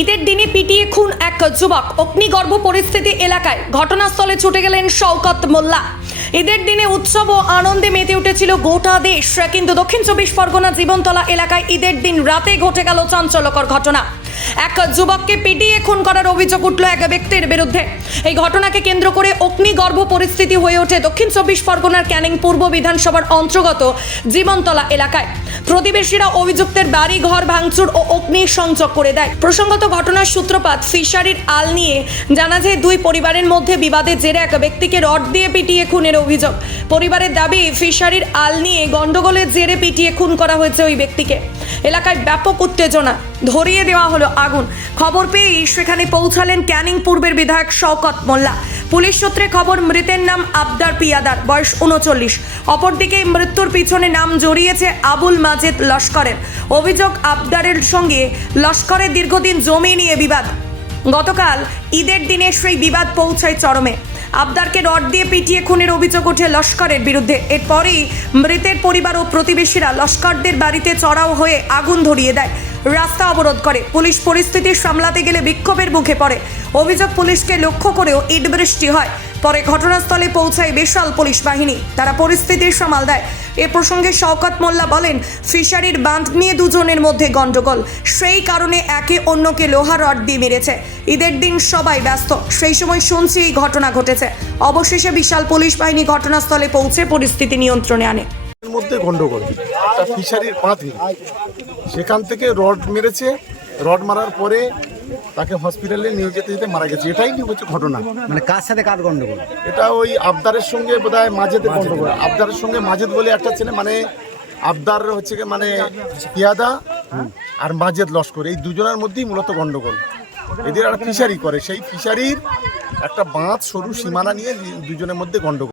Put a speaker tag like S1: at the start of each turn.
S1: ঈদের দিনে পিটিয়ে খুন এক যুবক। অগ্নিগর্ভ পরিস্থিতি এলাকায় ঘটনাস্থলে ছুটে গেলেন শওকত মোল্লা। ঈদের দিনে উৎসব ও আনন্দে মেতে উঠেছিল গোটা দেশ। কিন্তু দক্ষিণ চব্বিশ পরগনা জীবনতলা এলাকায় ঈদের দিন রাতে ঘটে গেল চাঞ্চল্যকর ঘটনা। এক যুবককে পিটিয়ে খুন করার অভিযোগ উঠল এক ব্যক্তির বিরুদ্ধে। এই ঘটনাকে কেন্দ্র করে অগ্নিগর্ভ পরিস্থিতি হয়ে ওঠে দক্ষিণ চব্বিশ পরগনার ক্যানিং পূর্ব বিধানসভার অন্তর্গত জীবনতলা এলাকায়। প্রতিবেশীরা অভিযুক্তের বাড়ি, ঘর, ভাঙচুর ও অগ্নি সংযোগ করে দেয়। প্রসঙ্গত ঘটনার সূত্রপাত ফিশারির আল নিয়ে জানা যায়, দুই পরিবারের মধ্যে বিবাদের জেরে এক ব্যক্তিকে রড দিয়ে পিটিয়ে খুনের অভিযোগ। পরিবারের দাবি, ফিশারির আল নিয়ে গন্ডগোলের জেরে পিটিয়ে খুন করা হয়েছে ওই ব্যক্তিকে। এলাকায় ব্যাপক উত্তেজনা। ধরিয়ে দেওয়া হলো আগুন। খবর পেয়েই সেখানে পৌঁছালেন ক্যানিং পূর্বের বিধায়ক শওকত মোল্লা। পুলিশ সূত্রে খবর, মৃতের নাম আবদার পিয়াদার, বয়স উনচল্লিশ। অপরদিকে মৃত্যুর পিছনে নাম জড়িয়েছে আবুল মাজেদ লস্করের। অভিযোগ, আবদারের সঙ্গে লস্করের দীর্ঘদিন জমি নিয়ে বিবাদ। গতকাল ঈদের দিনে সেই বিবাদ পৌঁছায় চরমে। আবদারকে রড দিয়ে পিটিয়ে খুনের অভিযোগ ওঠে লস্করের বিরুদ্ধে। এরপরই মৃতের পরিবার ও প্রতিবেশীরা লস্করদের বাড়িতে চড়াও হয়ে আগুন ধরিয়ে দেয়। রাস্তা অবরোধ করে। পুলিশ পরিস্থিতি সামলাতে গেলে বিক্ষোভের মুখে পড়ে। অভিযোগ পুলিশকে লক্ষ্য করেও ইট বৃষ্টি হয়। পরে ঘটনাস্থলে পৌঁছায় বিশাল পুলিশ বাহিনী। তারা পরিস্থিতির সামাল দেয়। এ প্রসঙ্গে শওকত মোল্লা বলেন, ফিশারির বাঁধ নিয়ে দুজনের মধ্যে গন্ডগোল সেই কারণে একে অন্যকে লোহা রড দিয়ে মেরেছে। ঈদের দিন সবাই ব্যস্ত। সেই সময় শুনছি এই ঘটনা ঘটেছে। অবশেষে বিশাল পুলিশ বাহিনী ঘটনাস্থলে পৌঁছে পরিস্থিতি নিয়ন্ত্রণে আনে।
S2: মধ্যে ফিশারির পাঁতি সেখান থেকে রড মেরেছে। রড মারার পরে তাকে হসপিটালে নিয়ে যেতে যেতে মারা গেছে। এটাই কি হচ্ছে ঘটনা।
S3: মানে কার সাথে কার গন্ডগোল?
S2: এটা ওই আবদারের সঙ্গে বোধহয় মাজেদের গন্ডগোল। আবদারের সঙ্গে মাজেদ বলে একটা ছেলে মানে আবদার হচ্ছে মানে পিয়াদা আর মাজেদ লস্কর। এই দুজনের মধ্যেই মূলত গন্ডগোল। এদের একটা ফিশারি করে। সেই ফিশারির একটা বাঁধ সরু সীমানা নিয়ে দুজনের মধ্যে গন্ডগোল।